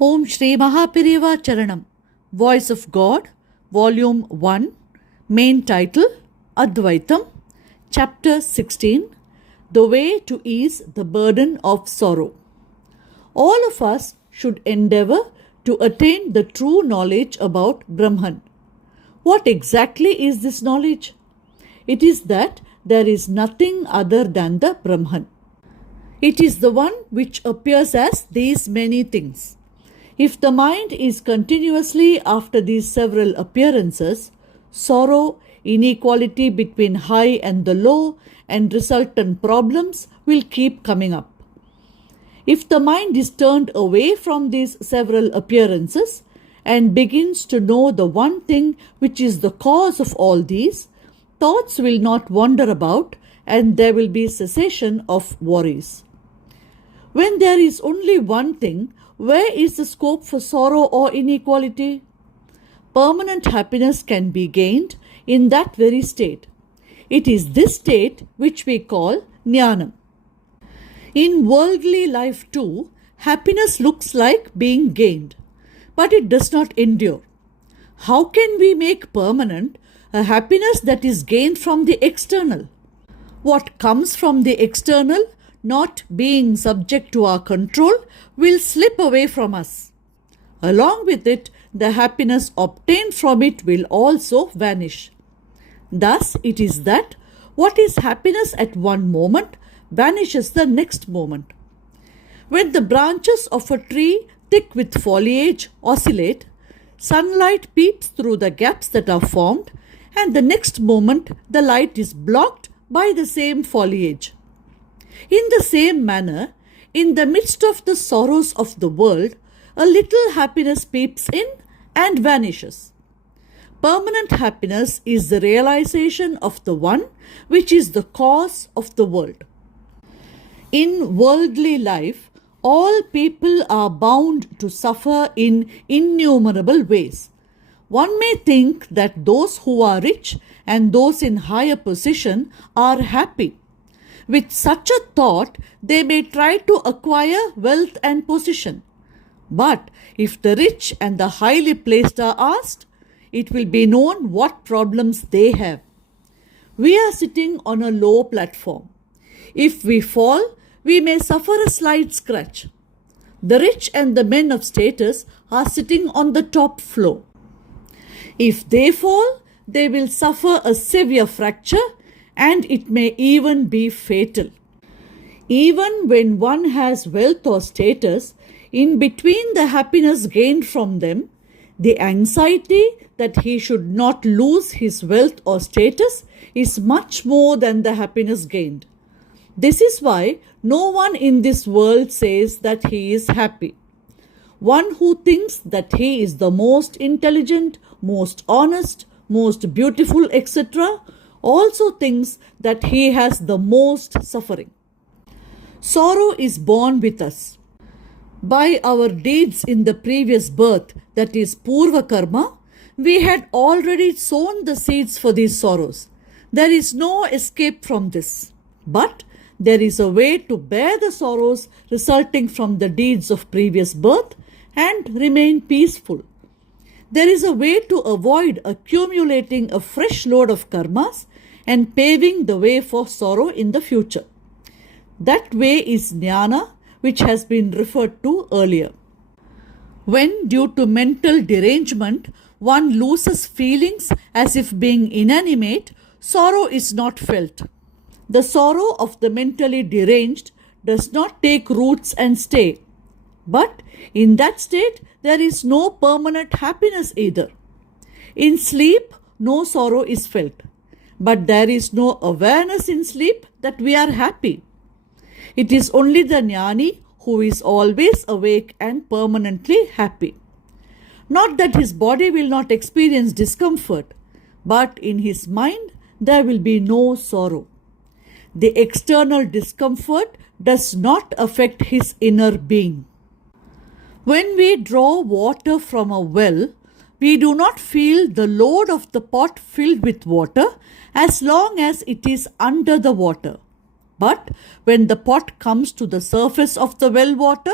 Om Shri Mahapiriva Charanam. Voice of God, Volume 1, Main Title, Advaitam, Chapter 16, The Way to Ease the Burden of Sorrow. All of us should endeavor to attain the true knowledge about Brahman. What exactly is this knowledge? It is that there is nothing other than the Brahman. It is the one which appears as these many things. If the mind is continuously after these several appearances, sorrow, inequality between high and the low, and resultant problems will keep coming up. If the mind is turned away from these several appearances and begins to know the one thing which is the cause of all these, thoughts will not wander about and there will be cessation of worries. When there is only one thing, where is the scope for sorrow or inequality? Permanent happiness can be gained in that very state. It is this state which we call jnanam. In worldly life too, happiness looks like being gained, but it does not endure. How can we make permanent a happiness that is gained from the external? What comes from the external, not being subject to our control, will slip away from us. Along with it, the happiness obtained from it will also vanish. Thus, it is that what is happiness at one moment vanishes the next moment. When the branches of a tree thick with foliage oscillate, sunlight peeps through the gaps that are formed, and the next moment the light is blocked by the same foliage. In the same manner, in the midst of the sorrows of the world, a little happiness peeps in and vanishes. Permanent happiness is the realization of the one which is the cause of the world. In worldly life, all people are bound to suffer in innumerable ways. One may think that those who are rich and those in higher position are happy. With such a thought, they may try to acquire wealth and position. But if the rich and the highly placed are asked, it will be known what problems they have. We are sitting on a low platform. If we fall, we may suffer a slight scratch. The rich and the men of status are sitting on the top floor. If they fall, they will suffer a severe fracture, and it may even be fatal. Even when one has wealth or status, in between the happiness gained from them, the anxiety that he should not lose his wealth or status is much more than the happiness gained. This is why no one in this world says that he is happy. One who thinks that he is the most intelligent, most honest, most beautiful, etc., also thinks that he has the most suffering. Sorrow is born with us. By our deeds in the previous birth, that is Purva Karma, we had already sown the seeds for these sorrows. There is no escape from this. But there is a way to bear the sorrows resulting from the deeds of previous birth and remain peaceful. There is a way to avoid accumulating a fresh load of karmas and paving the way for sorrow in the future. That way is jnana, which has been referred to earlier. When, due to mental derangement, one loses feelings as if being inanimate, sorrow is not felt. The sorrow of the mentally deranged does not take roots and stay. But in that state, there is no permanent happiness either. In sleep, no sorrow is felt. But there is no awareness in sleep that we are happy. It is only the jnani who is always awake and permanently happy. Not that his body will not experience discomfort, but in his mind there will be no sorrow. The external discomfort does not affect his inner being. When we draw water from a well, we do not feel the load of the pot filled with water as long as it is under the water. But when the pot comes to the surface of the well water,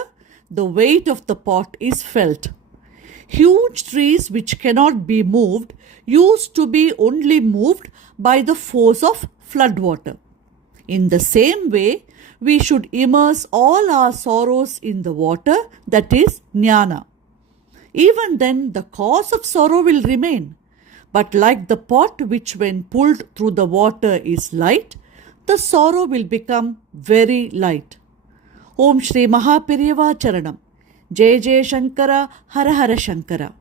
the weight of the pot is felt. Huge trees which cannot be moved used to be only moved by the force of floodwater. In the same way, we should immerse all our sorrows in the water, that is jnana. Even then, the cause of sorrow will remain. But like the pot which, when pulled through the water, is light, the sorrow will become very light. Om Shri Mahaperiva Charanam. Jai Jai Shankara, Hara Hara Shankara.